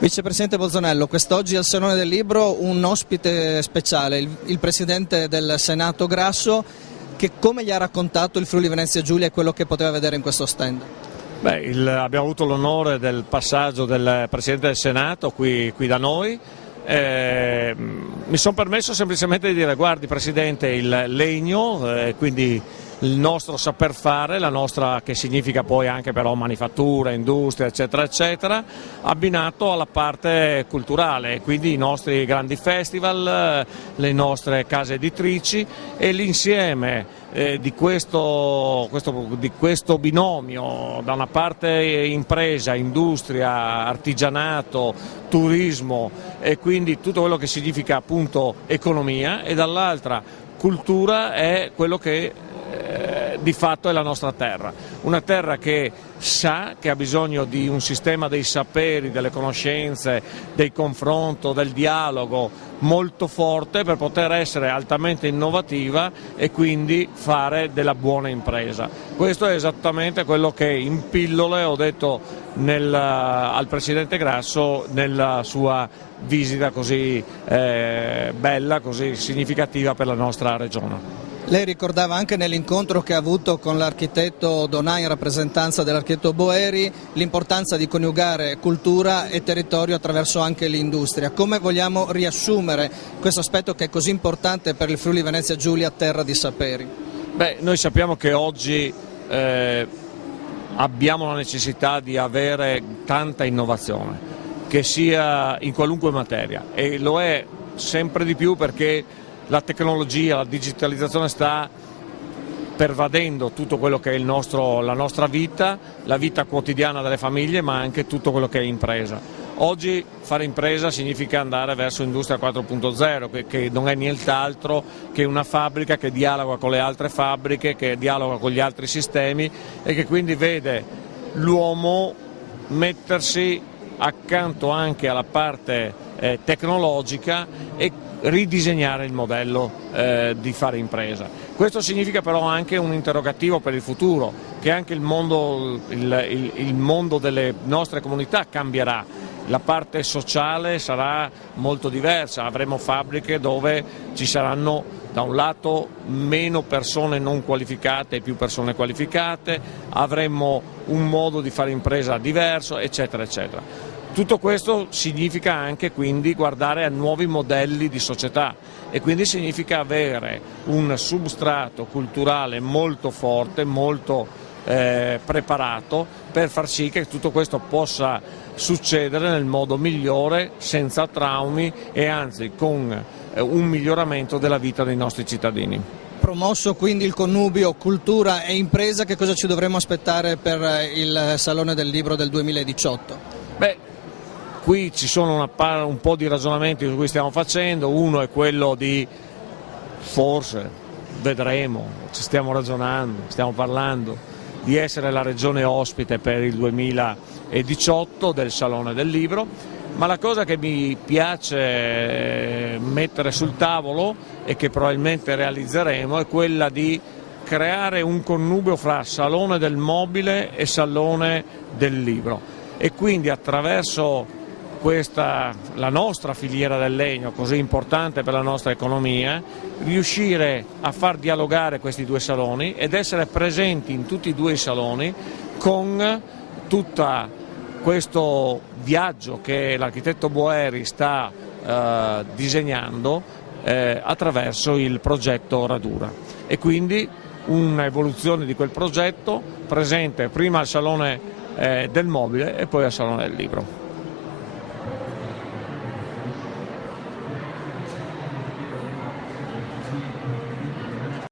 Vicepresidente Bolzonello, quest'oggi al Salone del Libro un ospite speciale, il Presidente del Senato Grasso, che come gli ha raccontato il Friuli Venezia Giulia e quello che poteva vedere in questo stand? Abbiamo avuto l'onore del passaggio del Presidente del Senato qui da noi. Mi sono permesso semplicemente di dire: guardi Presidente, il legno, quindi il nostro saper fare, la nostra, che significa poi anche però manifattura, industria eccetera eccetera, abbinato alla parte culturale, quindi i nostri grandi festival, le nostre case editrici e l'insieme di questo binomio, da una parte impresa, industria, artigianato, turismo e quindi tutto quello che significa appunto economia, e dall'altra cultura, è quello che di fatto è la nostra terra, una terra che sa che ha bisogno di un sistema dei saperi, delle conoscenze, del confronto, del dialogo molto forte per poter essere altamente innovativa e quindi fare della buona impresa. Questo è esattamente quello che in pillole ho detto al Presidente Grasso nella sua visita così bella, così significativa per la nostra regione. Lei ricordava anche nell'incontro che ha avuto con l'architetto Donà in rappresentanza dell'architetto Boeri l'importanza di coniugare cultura e territorio attraverso anche l'industria. Come vogliamo riassumere questo aspetto che è così importante per il Friuli Venezia Giulia, terra di saperi? Noi sappiamo che oggi abbiamo la necessità di avere tanta innovazione, che sia in qualunque materia, e lo è sempre di più perché la tecnologia, la digitalizzazione sta pervadendo tutto quello che è la nostra vita, la vita quotidiana delle famiglie, ma anche tutto quello che è impresa. Oggi fare impresa significa andare verso Industria 4.0, che non è nient'altro che una fabbrica che dialoga con le altre fabbriche, che dialoga con gli altri sistemi e che quindi vede l'uomo mettersi accanto anche alla parte tecnologica e ridisegnare il modello di fare impresa. Questo significa però anche un interrogativo per il futuro, che anche il mondo delle nostre comunità cambierà. La parte sociale sarà molto diversa, avremo fabbriche dove ci saranno da un lato meno persone non qualificate e più persone qualificate, avremo un modo di fare impresa diverso, eccetera eccetera. Tutto questo significa anche quindi guardare a nuovi modelli di società e quindi significa avere un substrato culturale molto forte, molto preparato per far sì che tutto questo possa succedere nel modo migliore, senza traumi e anzi con un miglioramento della vita dei nostri cittadini. Promosso quindi il connubio cultura e impresa, che cosa ci dovremmo aspettare per il Salone del Libro del 2018? Qui ci sono un po' di ragionamenti su cui stiamo facendo. Uno è quello di, forse, vedremo, ci stiamo ragionando, stiamo parlando, di essere la regione ospite per il 2018 del Salone del Libro, ma la cosa che mi piace mettere sul tavolo e che probabilmente realizzeremo è quella di creare un connubio fra Salone del Mobile e Salone del Libro, e quindi attraverso la nostra filiera del legno, così importante per la nostra economia, riuscire a far dialogare questi due saloni ed essere presenti in tutti e due i saloni con tutto questo viaggio che l'architetto Boeri sta disegnando attraverso il progetto Radura, e quindi un'evoluzione di quel progetto presente prima al Salone del Mobile e poi al Salone del Libro.